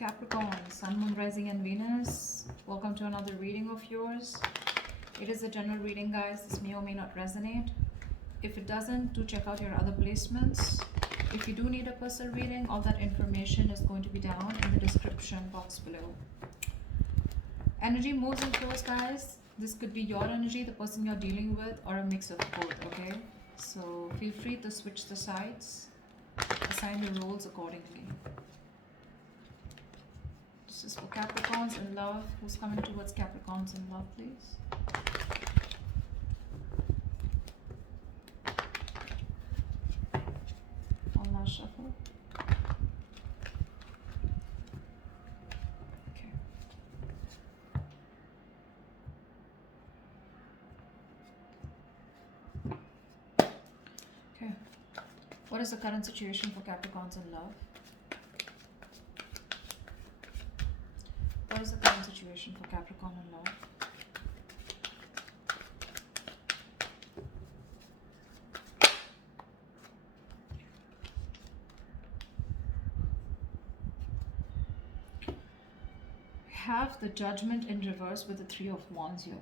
Capricorn, Sun, Moon, Rising and Venus. Welcome to another reading of yours. It is a general reading, guys. This may or may not resonate. If it doesn't, do check out your other placements. If you do need a personal reading, all that information is going to be down in the description box below. Energy moves and flows, guys. This could be your energy, the person you're dealing with, or a mix of both, okay? So feel free to switch the sides, assign the roles accordingly. This is for Capricorns in love. Who's coming towards Capricorns in love, please? One last shuffle. Okay. Okay. What is the current situation for Capricorns in love? What is the current situation for Capricorn in love? Have the Judgment in reverse with the Three of Wands here.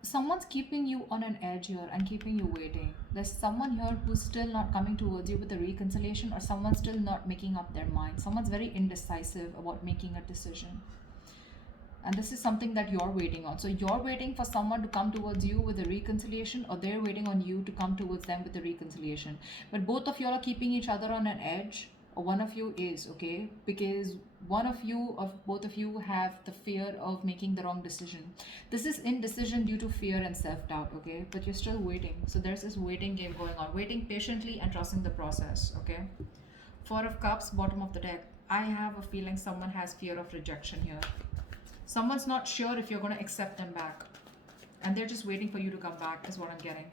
Someone's keeping you on an edge here and keeping you waiting. There's someone here who's still not coming towards you with a reconciliation, or someone's still not making up their mind. Someone's very indecisive about making a decision. And this is something that you're waiting on. So you're waiting for someone to come towards you with a reconciliation, or they're waiting on you to come towards them with a reconciliation. But both of you are keeping each other on an edge, or one of you is, okay? Because both of you have the fear of making the wrong decision. This is indecision due to fear and self-doubt, okay? But you're still waiting. So there's this waiting game going on, waiting patiently and trusting the process, okay? Four of Cups, bottom of the deck. I have a feeling someone has fear of rejection here. Someone's not sure if you're going to accept them back, and they're just waiting for you to come back, is what I'm getting.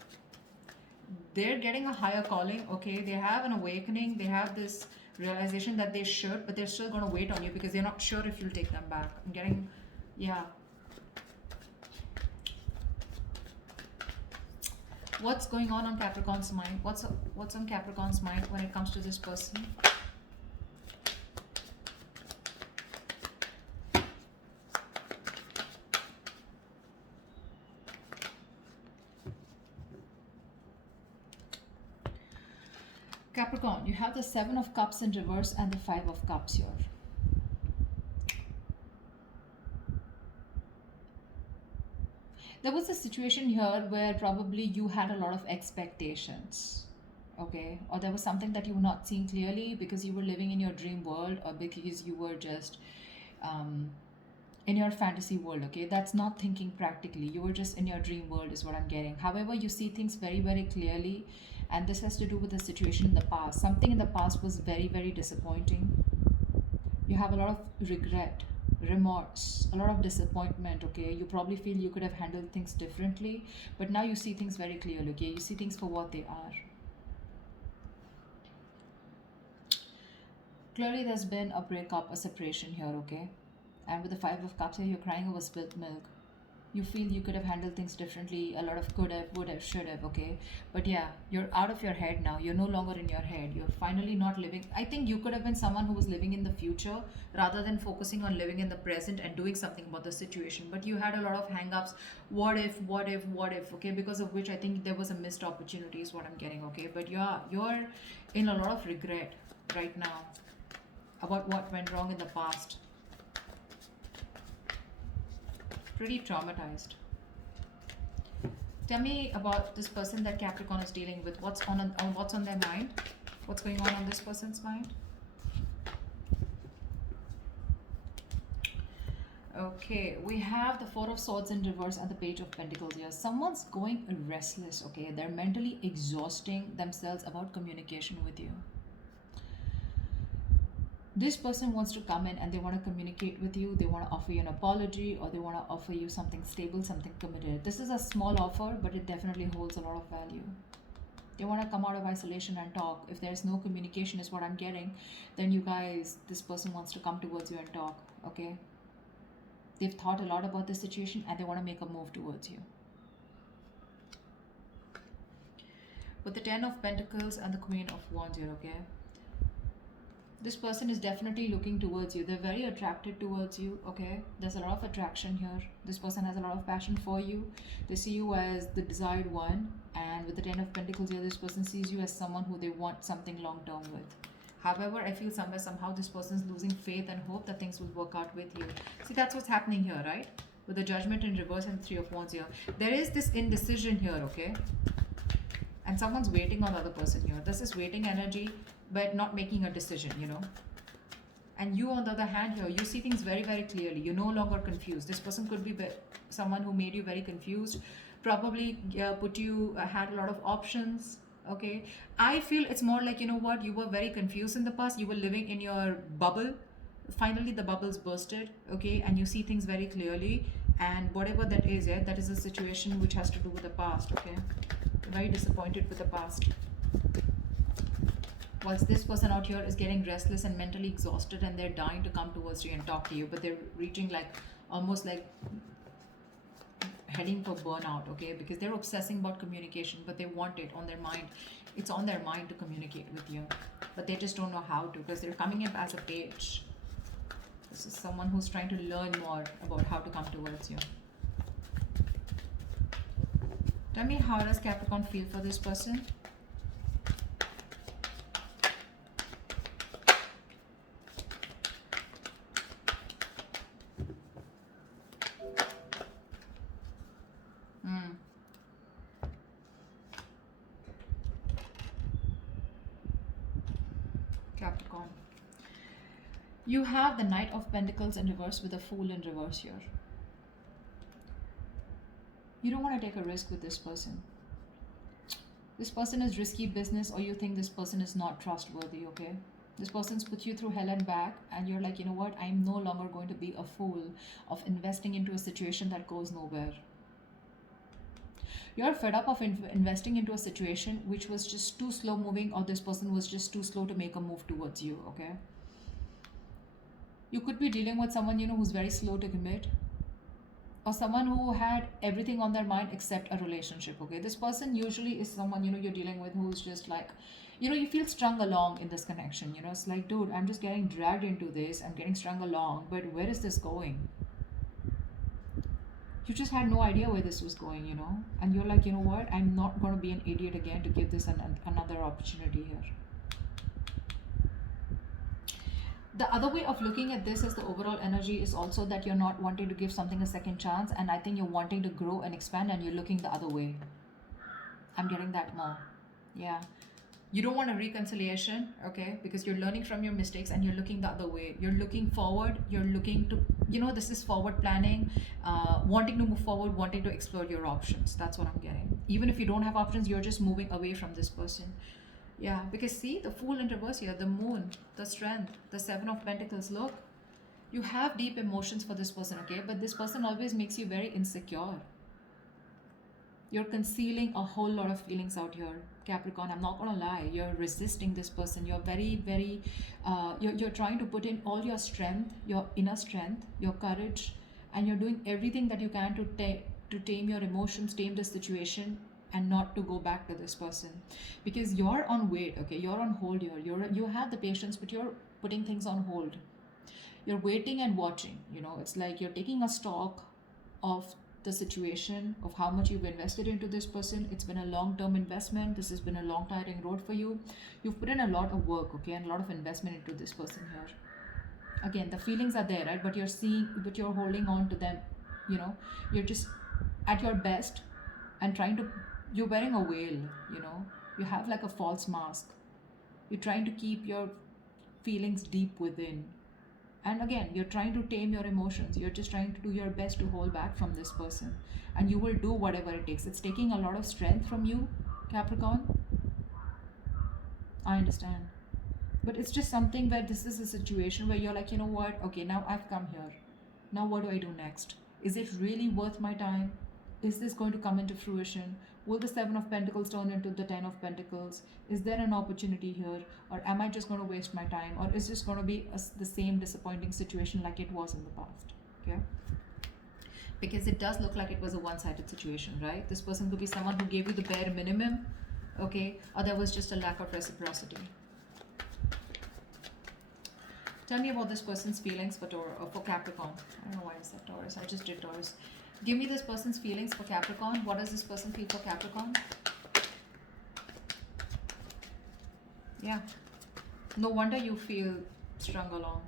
They're getting a higher calling, okay? They have an awakening. They have this realization that they should, but they're still going to wait on you because they're not sure if you'll take them back. I'm getting, yeah. What's going on Capricorn's mind? What's on Capricorn's mind when it comes to this person? Capricorn, you have the Seven of Cups in reverse and the Five of Cups here. There was a situation here where probably you had a lot of expectations, okay? Or there was something that you were not seeing clearly because you were living in your dream world, or because you were just in your fantasy world, okay? That's not thinking practically. You were just in your dream world is what I'm getting. However, you see things very, very clearly, and this has to do with the situation in the past. Something in the past was very, very disappointing. You have a lot of regret, remorse, a lot of disappointment, okay? You probably feel you could have handled things differently, but now you see things very clearly, okay? You see things for what they are. Clearly there's been a breakup, a separation here, okay? And with the Five of Cups here, you're crying over spilt milk. You feel you could have handled things differently. A lot of could have, would have, should have, okay? But yeah, you're out of your head now. You're no longer in your head. You're finally not living. I think you could have been someone who was living in the future rather than focusing on living in the present and doing something about the situation. But you had a lot of hang-ups. What if, okay? Because of which I think there was a missed opportunity is what I'm getting, okay? But yeah, you're in a lot of regret right now about what went wrong in the past. Pretty traumatized. Tell me about this person that Capricorn is dealing with. What's on their mind? What's going on this person's mind? Okay, we have the Four of Swords in reverse and the Page of Pentacles here. Someone's going restless, okay? They're mentally exhausting themselves about communication with you. This person wants to come in and they want to communicate with you. They want to offer you an apology, or they want to offer you something stable, something committed. This is a small offer, but it definitely holds a lot of value. They want to come out of isolation and talk. If there's no communication is what I'm getting, then this person wants to come towards you and talk, okay? They've thought a lot about the situation and they want to make a move towards you. With the Ten of Pentacles and the Queen of Wands here, okay? This person is definitely looking towards you. They're very attracted towards you, okay? There's a lot of attraction here. This person has a lot of passion for you. They see you as the desired one. And with the Ten of Pentacles here, this person sees you as someone who they want something long term with. However, I feel somewhere, somehow, this person's losing faith and hope that things will work out with you. See, that's what's happening here, right? With the Judgment in reverse and Three of Wands here. There is this indecision here, okay? And someone's waiting on the other person here. This is waiting energy, but not making a decision, you know. And you, on the other hand here, you see things very, very clearly. You're no longer confused. This person could be someone who made you very confused. Probably put you, had a lot of options, okay? I feel it's more like, you know what, you were very confused in the past. You were living in your bubble. Finally, the bubble's bursted, okay? And you see things very clearly. And whatever that is, yeah, that is a situation which has to do with the past, okay? Very disappointed with the past. Whilst this person out here is getting restless and mentally exhausted, and they're dying to come towards you and talk to you, but they're reaching like almost like heading for burnout, okay? Because they're obsessing about communication, but they want it on their mind. It's on their mind to communicate with you, but they just don't know how to, because they're coming up as a page. This is someone who's trying to learn more about how to come towards you. Tell me, how does Capricorn feel for this person? Capricorn. You have the Knight of Pentacles in reverse with the Fool in reverse here. You don't want to take a risk with this person. This person is risky business, or you think this person is not trustworthy, okay? This person's put you through hell and back, and you're like, you know what? I'm no longer going to be a fool of investing into a situation that goes nowhere. You're fed up of investing into a situation which was just too slow moving, or this person was just too slow to make a move towards you, okay? You could be dealing with someone, you know, who's very slow to commit, or someone who had everything on their mind except a relationship, okay? This person usually is someone, you know, you're dealing with who's just like, you know, you feel strung along in this connection, you know? It's like, dude, I'm just getting dragged into this, I'm getting strung along, but where is this going? You just had no idea where this was going, you know? And you're like, you know what? I'm not going to be an idiot again to give this another opportunity here. The other way of looking at this as the overall energy is also that you're not wanting to give something a second chance, and I think you're wanting to grow and expand, and you're looking the other way. I'm getting that more. Yeah. You don't want a reconciliation, okay? Because you're learning from your mistakes and you're looking the other way. You're looking forward. You're looking to, you know, this is forward planning, wanting to move forward, wanting to explore your options. That's what I'm getting. Even if you don't have options, you're just moving away from this person. Yeah, because see, the Fool in reverse here, the Moon, the Strength, the Seven of Pentacles. Look, you have deep emotions for this person, okay? But this person always makes you very insecure. You're concealing a whole lot of feelings out here, Capricorn. I'm not gonna lie. You're resisting this person. You're very, very, you're trying to put in all your strength, your inner strength, your courage, and you're doing everything that you can to tame your emotions, tame the situation, and not to go back to this person, because you're on wait, okay? You're on hold here. You have the patience, but you're putting things on hold. You're waiting and watching, you know? It's like you're taking a stock of the situation, of how much you've invested into this person. It's been a long-term investment. This has been a long, tiring road for you. You've put in a lot of work, okay, and a lot of investment into this person here. Again, the feelings are there, right? But you're holding on to them, you know? You're just at your best and you're wearing a veil, you know? You have like a false mask. You're trying to keep your feelings deep within. And again, you're trying to tame your emotions. You're just trying to do your best to hold back from this person. And you will do whatever it takes. It's taking a lot of strength from you, Capricorn. I understand. But it's just something where this is a situation where you're like, you know what? Okay, now I've come here. Now what do I do next? Is it really worth my time? Is this going to come into fruition? Will the Seven of Pentacles turn into the Ten of Pentacles? Is there an opportunity here? Or am I just going to waste my time? Or is this going to be the same disappointing situation like it was in the past? Okay? Because it does look like it was a one-sided situation, right? This person could be someone who gave you the bare minimum, okay, or there was just a lack of reciprocity. Tell me about this person's feelings for for Capricorn. I don't know why I said Taurus. I just did Taurus. Give me this person's feelings for Capricorn. What does this person feel for Capricorn? Yeah. No wonder you feel strung along.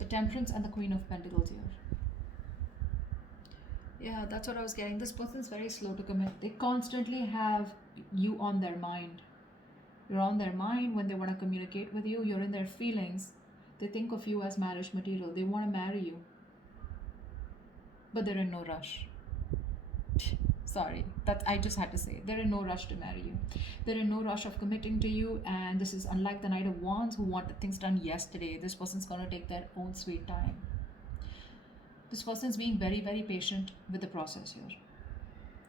The Temperance and the Queen of Pentacles here. Yeah, that's what I was getting. This person's very slow to commit. They constantly have you on their mind. You're on their mind when they want to communicate with you. You're in their feelings. They think of you as marriage material. They want to marry you. But they're in no rush. Sorry, that I just had to say. They're in no rush to marry you. They're in no rush of committing to you. And this is unlike the Knight of Wands who wanted things done yesterday. This person's going to take their own sweet time. This person's being very, very patient with the process here.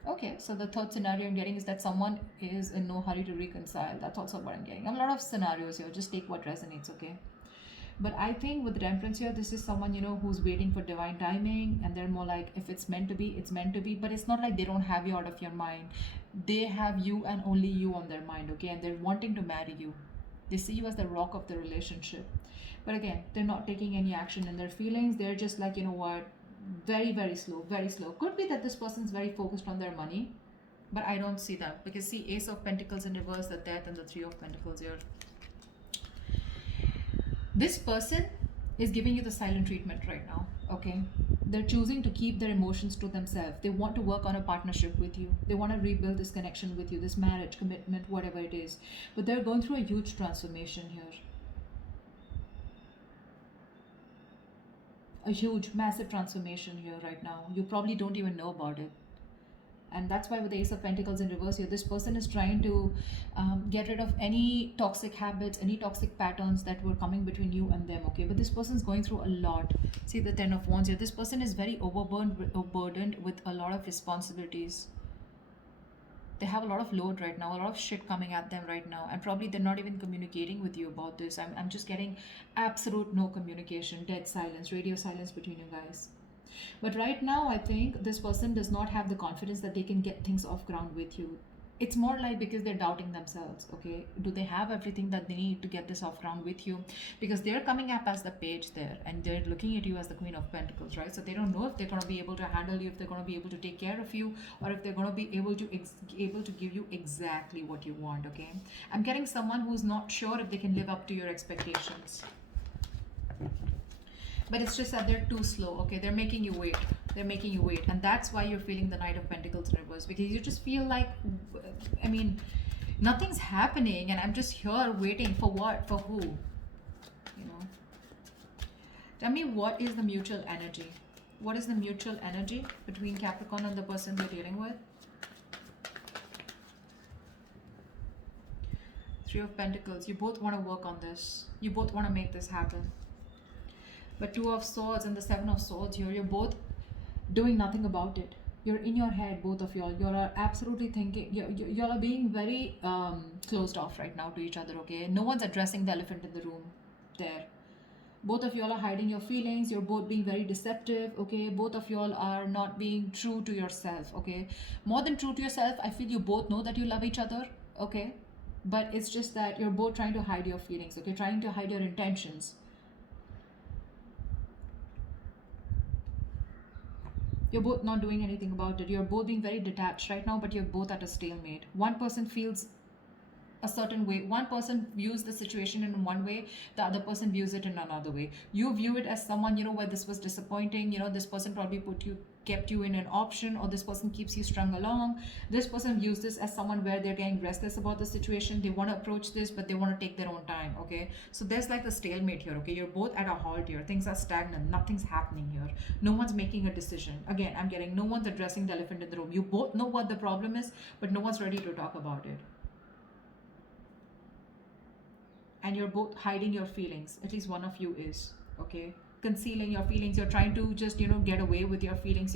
Okay, so the third scenario I'm getting is that someone is in no hurry to reconcile. That's also what I'm getting. A lot of scenarios here. Just take what resonates, okay? But I think with the Temperance here, this is someone, who's waiting for divine timing, and they're more like, if it's meant to be, it's meant to be. But it's not like they don't have you out of your mind. They have you and only you on their mind, okay? And they're wanting to marry you. They see you as the rock of the relationship. But again, they're not taking any action in their feelings. They're just like, you know what? Very, very slow, very slow. Could be that this person's very focused on their money, but I don't see that, because see, Ace of Pentacles in reverse, the Death, and the Three of Pentacles here. This person is giving you the silent treatment right now, okay? They're choosing to keep their emotions to themselves. They want to work on a partnership with you. They want to rebuild this connection with you, this marriage, commitment, whatever it is. But they're going through a huge transformation here. A huge, massive transformation here right now. You probably don't even know about it. And that's why with the Ace of Pentacles in reverse here, this person is trying to get rid of any toxic habits, any toxic patterns that were coming between you and them, okay? But this person's going through a lot. See the Ten of Wands here. This person is very overburdened with a lot of responsibilities. They have a lot of load right now, a lot of shit coming at them right now, and probably they're not even communicating with you about this. I'm just getting absolute no communication, dead silence, radio silence between you guys. But right now, I think this person does not have the confidence that they can get things off ground with you. It's more like because they're doubting themselves, okay? Do they have everything that they need to get this off ground with you? Because they're coming up as the page there, and they're looking at you as the Queen of Pentacles, right? So they don't know if they're going to be able to handle you, if they're going to be able to take care of you, or if they're going to be able to give you exactly what you want, okay? I'm getting someone who's not sure if they can live up to your expectations. But it's just that they're too slow, okay? They're making you wait. They're making you wait. And that's why you're feeling the Knight of Pentacles in reverse, because you just feel like, I mean, nothing's happening, and I'm just here waiting for what? For who? Tell me, what is the mutual energy? What is the mutual energy between Capricorn and the person you're dealing with? Three of Pentacles. You both want to work on this. You both want to make this happen. But Two of Swords and the Seven of Swords here, you're both doing nothing about it. You're in your head, both of y'all. You're absolutely thinking, y'all are being very closed off right now to each other, okay? No one's addressing the elephant in the room there. Both of y'all are hiding your feelings. You're both being very deceptive, okay? Both of y'all are not being true to yourself, okay? More than true to yourself, I feel you both know that you love each other, okay? But it's just that you're both trying to hide your feelings, okay? Trying to hide your intentions. You're both not doing anything about it. You're both being very detached right now, but you're both at a stalemate. One person feels a certain way. One person views the situation in one way, the other person views it in another way. You view it as someone, where this was disappointing, this person probably kept you in an option, or this person keeps you strung along. This person views this as someone where they're getting restless about the situation. They want to approach this, but they want to take their own time, okay? So there's like a stalemate here, okay? You're both at a halt here. Things are stagnant. Nothing's happening here. No one's making a decision. Again, I'm getting no one's addressing the elephant in the room. You both know what the problem is, but no one's ready to talk about it. And you're both hiding your feelings. At least one of you is, okay? Concealing your feelings. You're trying to just, get away with your feelings,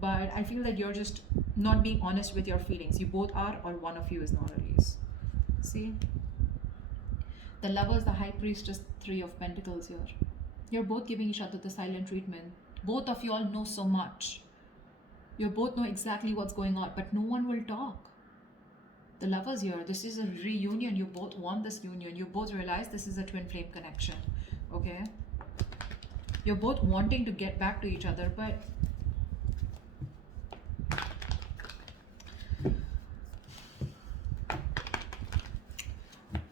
but I feel that you're just not being honest with your feelings. You both are, or one of you is not, at least. See? The Lovers, the High Priestess, Three of Pentacles here. You're both giving each other the silent treatment. Both of you all know so much. You both know exactly what's going on, but no one will talk. The lovers here, this is a reunion. You both want this union. You both realize this is a twin flame connection. Okay? You're both wanting to get back to each other, but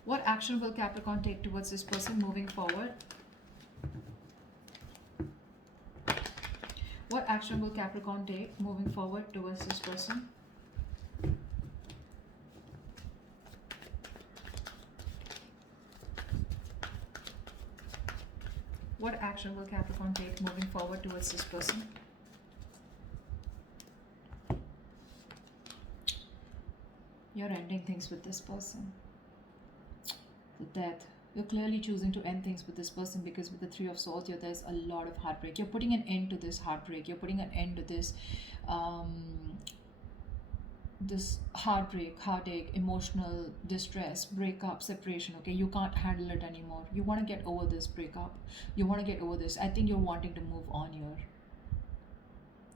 what action will Capricorn take towards this person moving forward? What action will Capricorn take moving forward towards this person? What action will Capricorn take moving forward towards this person? You're ending things with this person. The death. You're clearly choosing to end things with this person because with the Three of Swords here, there's a lot of heartbreak. You're putting an end to this heartbreak. You're putting an end to this this heartbreak, heartache, emotional distress, breakup, separation. Okay, you can't handle it anymore. You want to get over this breakup. You want to get over this. I think you're wanting to move on here.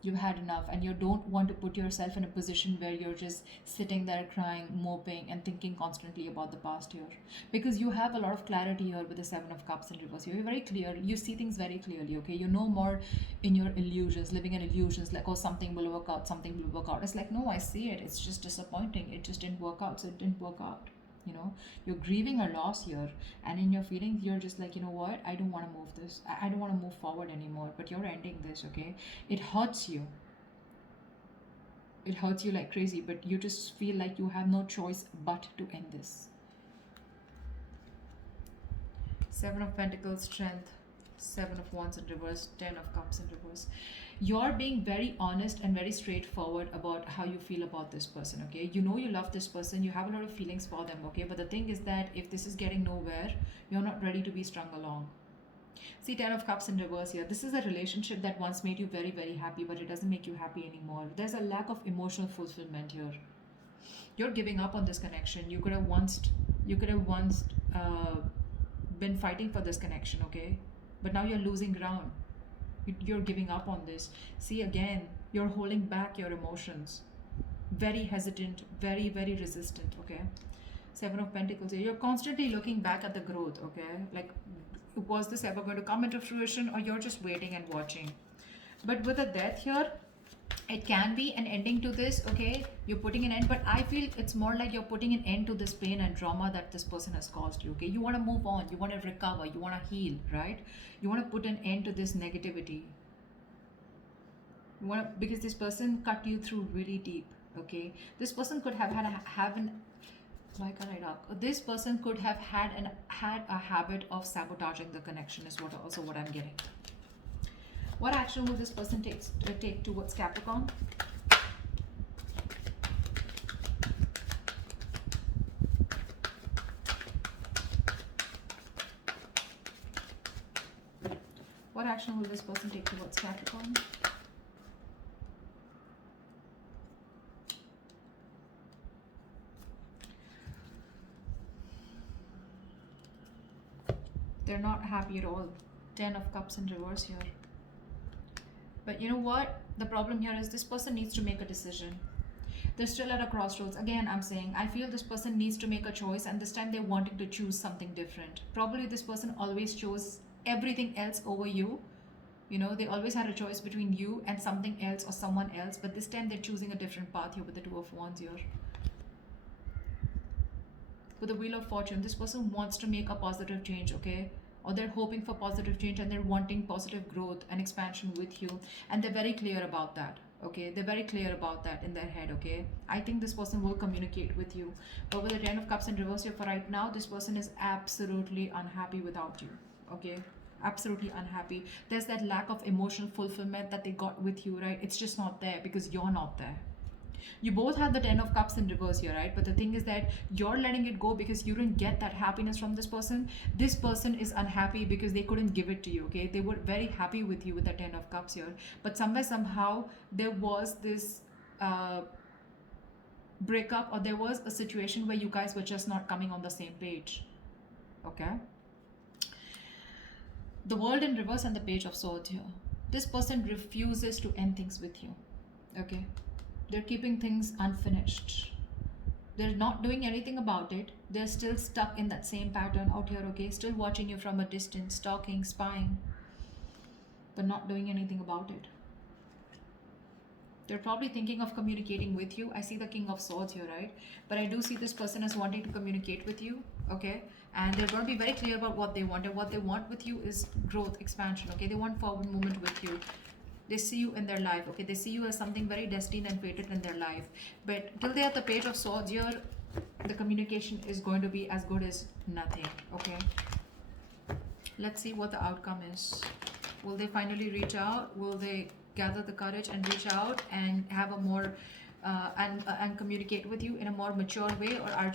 You've had enough, and you don't want to put yourself in a position where you're just sitting there crying, moping, and thinking constantly about the past year, because you have a lot of clarity here with the Seven of Cups in reverse. You're very clear. You see things very clearly. Okay, you're no more in your illusions, living in illusions like, oh, something will work out, something will work out. It's like, no, I see it. It's just disappointing. It just didn't work out, so it didn't work out. You know, you're grieving a loss here, and in your feelings you're just like, you know what, I don't want to move this. I don't want to move forward anymore, but you're ending this. Okay, it hurts you. It hurts you like crazy, but you just feel like you have no choice but to end this. Seven of Pentacles, Strength, Seven of Wands in reverse, Ten of Cups in reverse. You're being very honest and very straightforward about how you feel about this person. Okay, you know you love this person, you have a lot of feelings for them. Okay, but the thing is that if this is getting nowhere, you're not ready to be strung along. See, Ten of Cups in reverse here. This is a relationship that once made you very, very happy, but it doesn't make you happy anymore. There's a lack of emotional fulfillment here. You're giving up on this connection. You could have once been fighting for this connection. Okay, but now you're losing ground. You're giving up on this. See, again, you're holding back your emotions. Very hesitant, very, very resistant. Okay, Seven of Pentacles here. You're constantly looking back at the growth. Okay, like, was this ever going to come into fruition, or you're just waiting and watching? But with the Death here, it can be an ending to this. Okay, you're putting an end, but I feel it's more like you're putting an end to this pain and drama that this person has caused you. Okay, you want to move on, you want to recover, you want to heal, right? You want to put an end to this negativity. You want to, because this person cut you through really deep. Okay, this person could have why can't I talk? This person could have had a habit of sabotaging the connection, is what I'm getting. What action will this person take towards Capricorn? What action will this person take towards Capricorn? They're not happy at all. Ten of Cups in reverse here. But you know what? The problem here is this person needs to make a decision. They're still at a crossroads. Again, I'm saying, I feel this person needs to make a choice, and this time they're wanting to choose something different. Probably this person always chose everything else over you. You know, they always had a choice between you and something else or someone else, but this time they're choosing a different path here with the Two of Wands here. With the Wheel of Fortune, this person wants to make a positive change, okay? Or they're hoping for positive change, and they're wanting positive growth and expansion with you, and they're very clear about that. Okay, they're very clear about that in their head. Okay, I think this person will communicate with you, but with the Ten of Cups in reverse here, for right now, this person is absolutely unhappy without you. Okay, absolutely unhappy. There's that lack of emotional fulfillment that they got with you, right? It's just not there because you're not there. You both have the Ten of Cups in reverse here, right? But the thing is that you're letting it go because you didn't get that happiness from this person. This person is unhappy because they couldn't give it to you. Okay, they were very happy with you with the Ten of Cups here, but somehow there was this breakup, or there was a situation where you guys were just not coming on the same page. Okay, the World in reverse and the Page of Swords here. This person refuses to end things with you. Okay, they're keeping things unfinished. They're not doing anything about it. They're still stuck in that same pattern out here. Okay, still watching you from a distance, stalking, spying, but not doing anything about it. They're probably thinking of communicating with you. I see the King of Swords here, right? But I do see this person as wanting to communicate with you, okay? And they're going to be very clear about what they want. And what they want with you is growth, expansion, okay? They want forward movement with you. They see you in their life, okay? They see you as something very destined and fated in their life. But till they're at the Page of Swords here, the communication is going to be as good as nothing, okay? Let's see what the outcome is. Will they finally reach out? Will they gather the courage and reach out and have a more and communicate with you in a more mature way, or are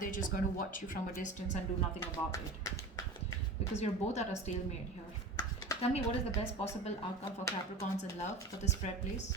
they just going to watch you from a distance and do nothing about it? Because you're both at a stalemate here. Tell me, what is the best possible outcome for Capricorns in love for the spread, please?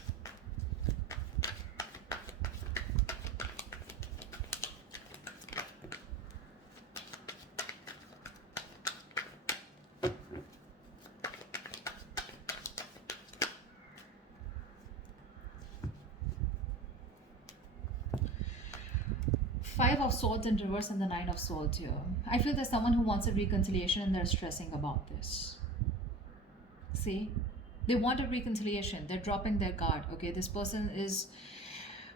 Five of Swords in reverse and the Nine of Swords here. I feel there's someone who wants a reconciliation and they're stressing about this. See? They want a reconciliation. They're dropping their guard. Okay, this person is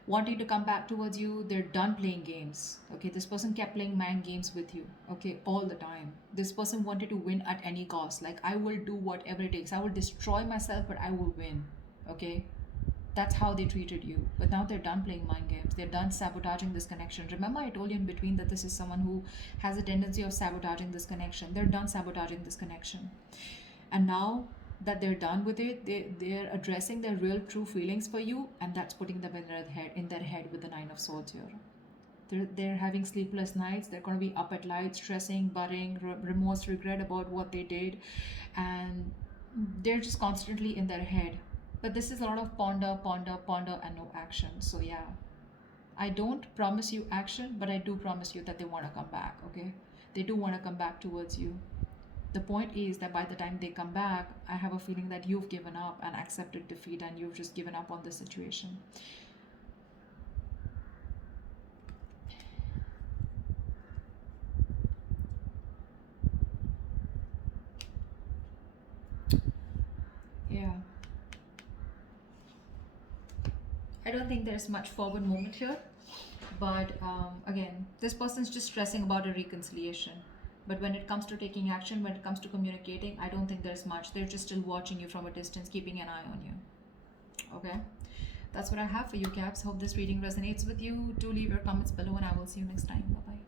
wanting to come back towards you. They're done playing games. Okay, this person kept playing mind games with you. Okay, all the time. This person wanted to win at any cost. Like, I will do whatever it takes. I will destroy myself, but I will win. Okay, that's how they treated you. But now they're done playing mind games. They're done sabotaging this connection. Remember, I told you in between that this is someone who has a tendency of sabotaging this connection. They're done sabotaging this connection. And now that they're done with it, they're addressing their real true feelings for you, and that's putting them in their head with the Nine of Swords here. They're having sleepless nights. They're going to be up at night, stressing, worrying, remorse, regret about what they did, and they're just constantly in their head. But this is a lot of ponder, ponder, ponder, and no action. So yeah, I don't promise you action, but I do promise you that they want to come back. Okay, they do want to come back towards you. The point is that by the time they come back, I have a feeling that you've given up and accepted defeat, and you've just given up on the situation. Yeah, I don't think there's much forward movement here. But again, this person's just stressing about a reconciliation. But when it comes to taking action, when it comes to communicating, I don't think there's much. They're just still watching you from a distance, keeping an eye on you. Okay? That's what I have for you, Caps. Hope this reading resonates with you. Do leave your comments below, and I will see you next time. Bye bye.